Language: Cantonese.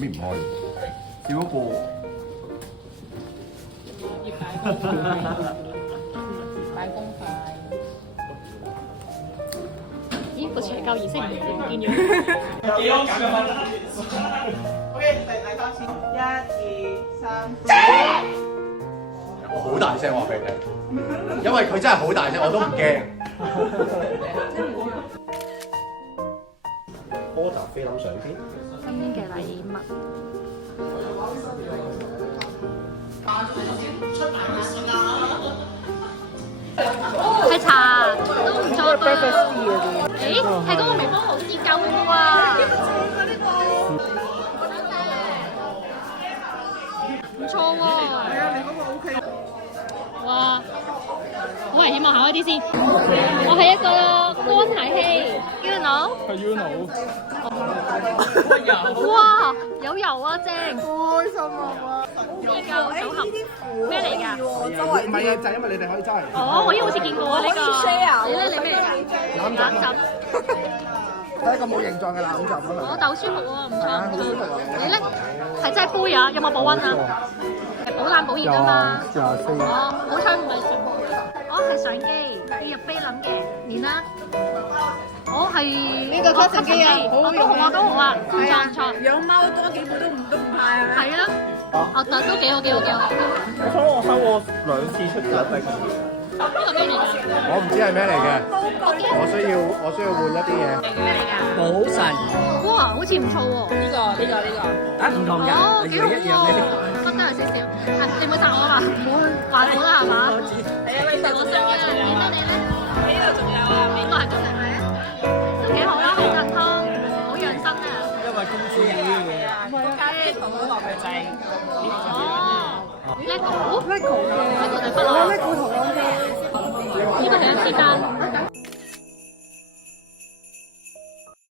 搣唔開，只不過擺公筷。咦，個邪教儀式唔見咗。幾多咁樣？OK，嚟多次，1、2、3。我好大聲話俾你聽，因為佢真係好大聲，我都唔驚。波達菲林相片，新年嘅禮物。係茶都唔錯噃。誒，係嗰個微波爐試夠喎。唔錯喎。係啊，你嗰個 OK。哇，好危險啊！行開啲先。我係一個乾鞋器 ，Uno。係 Uno。哇，有油啊，正！開心啊！依個組合咩嚟㗎？唔係啊，就係因為你哋可以周圍。哦，我依好似見過啊呢個。你咧，你咩嚟㗎？攬枕。係一個冇形狀嘅攬枕啊！我但好舒服喎，唔錯唔錯。你咧係真係杯啊？有冇保溫啊？係保冷保熱啊嘛。廿四。哦，好彩唔係全部。哦，係相機，要入菲林嘅，連啦。哦，係呢個吸塵機啊，都好啊，都好啊，唔錯唔錯。養貓多幾部都唔怕啊！係啊，哦，但都幾好幾好幾好。我想我收過2次出獎係咁嘅。呢個咩嚟㗎？我唔知係咩嚟嘅，我需要換一啲嘢。咩嚟㗎？寶神哇，好似唔錯喎。啊，唔同㗎，哦，幾好喎，分得有少少。係，你唔好責我啦，唔好還我啦，係嘛？係啊，你實我身嘅，見到你咧，呢度仲有啊，邊個係今日係啊？都幾好啦，好健康，好養生啊。因為公司有啲嘢啊，咖啡同我落去就係哦，Lego 嘅，Lego 就不嬲。Lego 同我嘅，呢個係一支單。